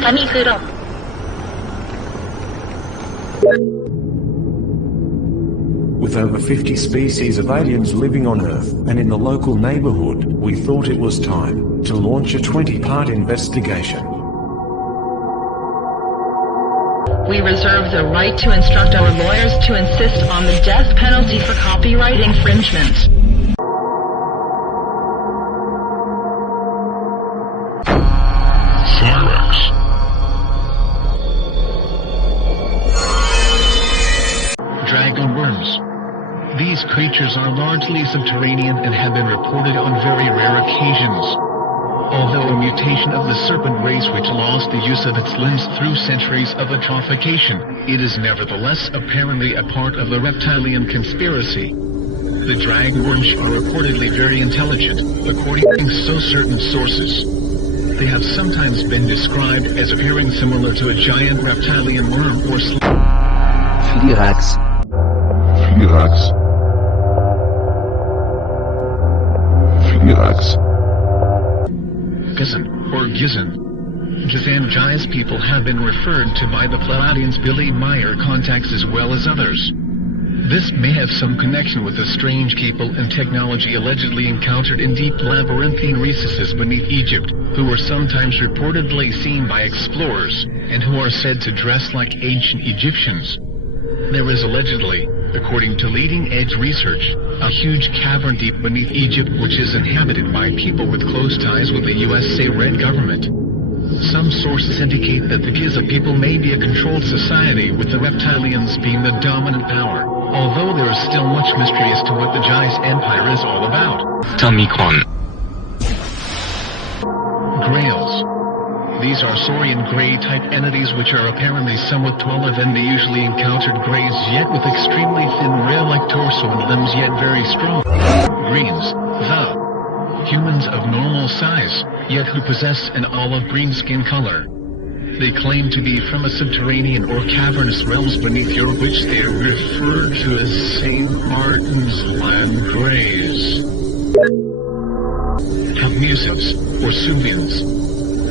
Kami 그럼. With over 50 species of aliens living on Earth and in the local neighborhood, we thought it was time to launch a 20-part investigation. We reserve the right to instruct our lawyers to insist on the death penalty for copyright infringement. Dragon worms. These creatures are largely subterranean and have been reported on very rare occasions. Although a mutation of the serpent race which lost the use of its limbs through centuries of atrophication, it is nevertheless apparently a part of the reptilian conspiracy. The dragon worms are reportedly very intelligent, according to certain sources. They have sometimes been described as appearing similar to a giant reptilian worm or Flirax. Gizan, or Gizan. Gizangias people have been referred to by the Pleiadians Billy Meyer contacts as well as others. This may have some connection with the strange people and technology allegedly encountered in deep labyrinthine recesses beneath Egypt, who were sometimes reportedly seen by explorers, and who are said to dress like ancient Egyptians. There is allegedly, according to leading-edge research, a huge cavern deep beneath Egypt which is inhabited by people with close ties with the USA Red government. Some sources indicate that the Giza people may be a controlled society with the reptilians being the dominant power, although there is still much mystery as to what the Giza Empire is all about. Grails. These are saurian gray-type entities which are apparently somewhat taller than the usually encountered grays, yet with extremely thin rail-like torso and limbs yet very strong. Greens. The humans of normal size, yet who possess an olive green skin color. They claim to be from a subterranean or cavernous realms beneath Europe, which they are referred to as St. Martin's Land Greys. Havmusibs, or Subians.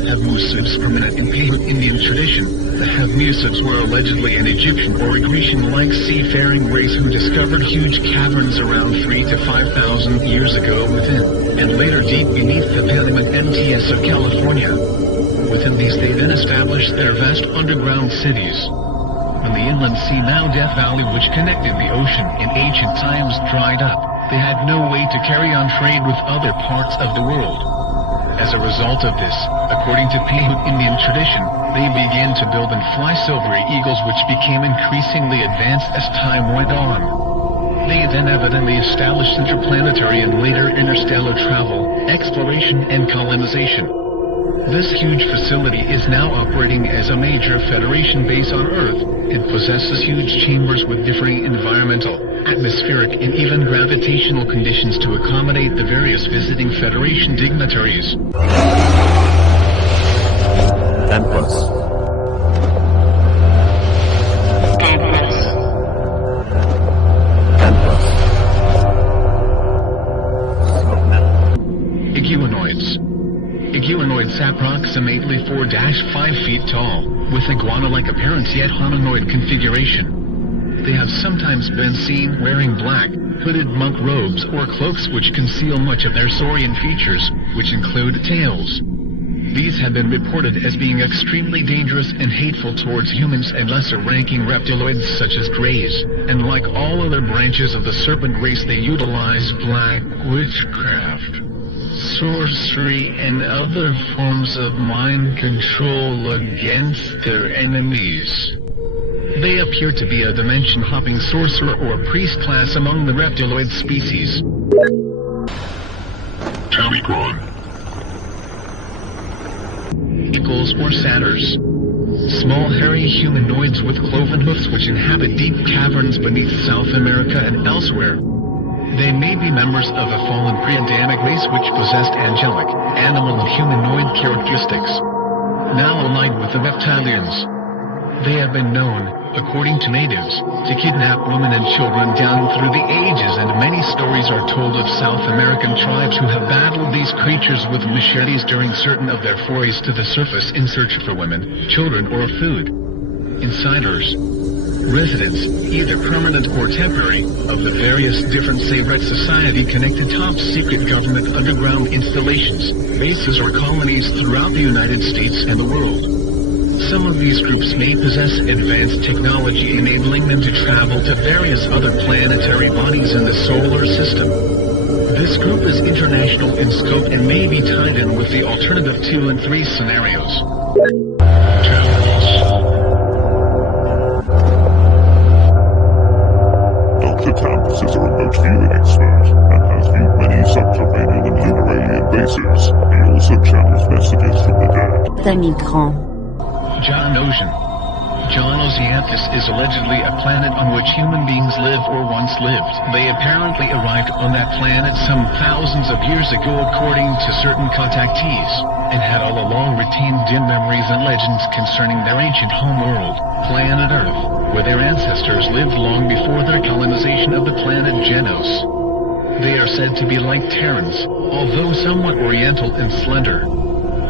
Havmusibs prominent in Paleolithic Indian tradition. The Havmusibs were allegedly an Egyptian or a Grecian-like seafaring race who discovered huge caverns around 3,000 to 5,000 years ago within, and later deep beneath the Paleolithic MTS of California. Within these they then established their vast underground cities. When the inland sea, now Death Valley, which connected the ocean in ancient times, dried up, they had no way to carry on trade with other parts of the world. As a result of this, according to Paleolithic-Indian tradition, they began to build and fly silvery eagles which became increasingly advanced as time went on. They then evidently established interplanetary and later interstellar travel, exploration and colonization. This huge facility is now operating as a major Federation base on Earth. It possesses huge chambers with differing environmental, atmospheric and even gravitational conditions to accommodate the various visiting Federation dignitaries. Iguanoids approximately 4-5 feet tall, with iguana-like appearance yet hominoid configuration. They have sometimes been seen wearing black, hooded monk robes or cloaks which conceal much of their saurian features, which include tails. These have been reported as being extremely dangerous and hateful towards humans and lesser-ranking reptiloids such as greys, and like all other branches of the serpent race they utilize black witchcraft, sorcery and other forms of mind control against their enemies. They appear to be a dimension-hopping sorcerer or priest class among the reptiloid species. Eagles or satyrs. Small hairy humanoids with cloven hoofs which inhabit deep caverns beneath South America and elsewhere. They may be members of a fallen pre-Adamic race which possessed angelic, animal and humanoid characteristics. Now allied with the reptilians. They have been known, according to natives, to kidnap women and children down through the ages, and many stories are told of South American tribes who have battled these creatures with machetes during certain of their forays to the surface in search for women, children, or food. Insiders, residents, either permanent or temporary, of the various different secret society-connected top-secret government underground installations, bases or colonies throughout the United States and the world. Some of these groups may possess advanced technology enabling them to travel to various other planetary bodies in the solar system. This group is international in scope and may be tied in with the alternative 2 and 3 scenarios. Dr. Tampus is a remote viewing expert and has viewed many subterranean and lunar alien bases. He also channels messages from the dead. D'un migrant. John Ocean. John Oceanthus is allegedly a planet on which human beings live or once lived. They apparently arrived on that planet some thousands of years ago according to certain contactees, and had all along retained dim memories and legends concerning their ancient home world, planet Earth, where their ancestors lived long before their colonization of the planet Genos. They are said to be like Terrans, although somewhat oriental and slender.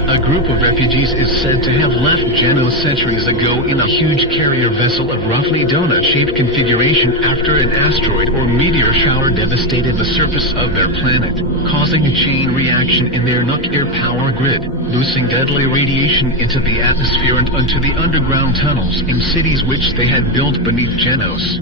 A group of refugees is said to have left Genos centuries ago in a huge carrier vessel of roughly donut-shaped configuration after an asteroid or meteor shower devastated the surface of their planet, causing a chain reaction in their nuclear power grid, loosing deadly radiation into the atmosphere and onto the underground tunnels in cities which they had built beneath Genos.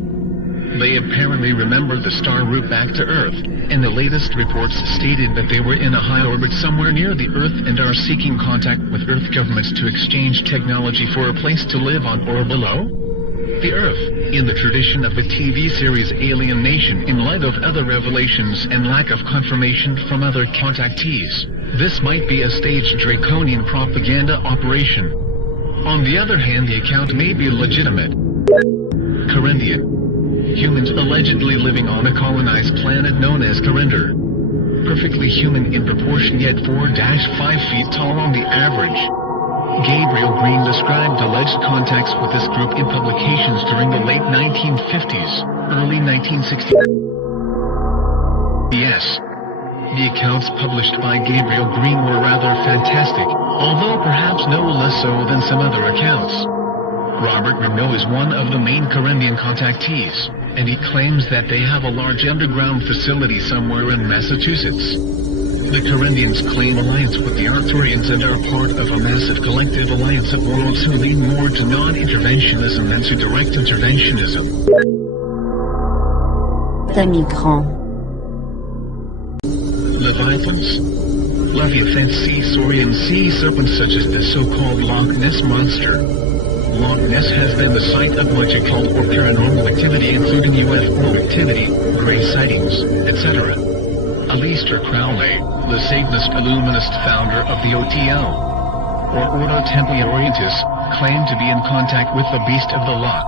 They apparently remember the star route back to Earth, and the latest reports stated that they were in a high orbit somewhere near the Earth and are seeking contact with Earth governments to exchange technology for a place to live on or below the Earth, in the tradition of the TV series Alien Nation. In light of other revelations and lack of confirmation from other contactees, this might be a staged draconian propaganda operation. On the other hand, the account may be legitimate. Corinthian. Humans allegedly living on a colonized planet known as Corindor. Perfectly human in proportion, yet 4-5 feet tall on the average. Gabriel Green described alleged contacts with this group in publications during the late 1950s, early 1960s. Yes. The accounts published by Gabriel Green were rather fantastic, although perhaps no less so than some other accounts. Robert Renault is one of the main Corinthian contactees, and he claims that they have a large underground facility somewhere in Massachusetts. The Corinthians claim alliance with the Arcturians and are part of a massive collective alliance of worlds who lean more to non-interventionism than to direct interventionism. D'un migrant. Leviathans. Leviathan sea saurian sea serpents such as the so-called Loch Ness monster. Loch Ness has been the site of much occult or paranormal activity, including UFO activity, gray sightings, etc. Aleister Crowley, the Satanist Illuminist founder of the OTL, or Ordo Templi Orientis, claimed to be in contact with the Beast of the Loch.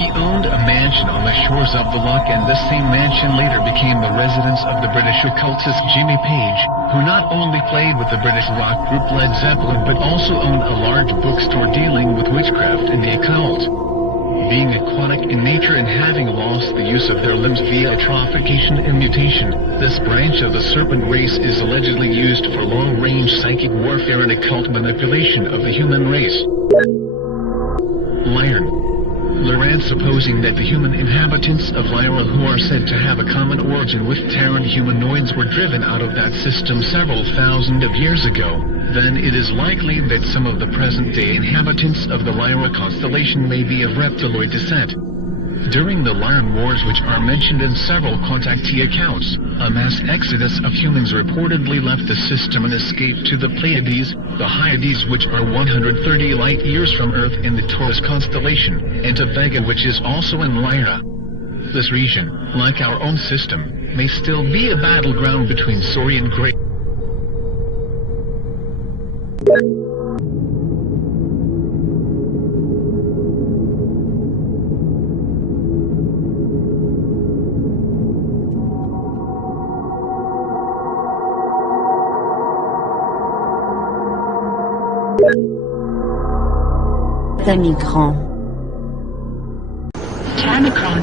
He owned a mansion on the shores of the Loch, and this same mansion later became the residence of the British occultist Jimmy Page, who not only played with the British rock group Led Zeppelin but also owned a large bookstore dealing with witchcraft and the occult. Being aquatic in nature and having lost the use of their limbs via atrophication and mutation, this branch of the serpent race is allegedly used for long-range psychic warfare and occult manipulation of the human race. Lyran. Lyran, supposing that the human inhabitants of Lyra, who are said to have a common origin with Terran humanoids, were driven out of that system several thousand of years ago, then it is likely that some of the present-day inhabitants of the Lyra constellation may be of reptiloid descent. During the Lyran Wars, which are mentioned in several contactee accounts, a mass exodus of humans reportedly left the system and escaped to the Pleiades, the Hyades, which are 130 light-years from Earth in the Taurus constellation, and to Vega, which is also in Lyra. This region, like our own system, may still be a battleground between Saurian Grey. Tamicran. Tamicron.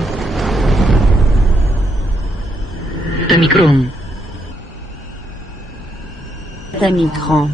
Tamicron. Tamicran.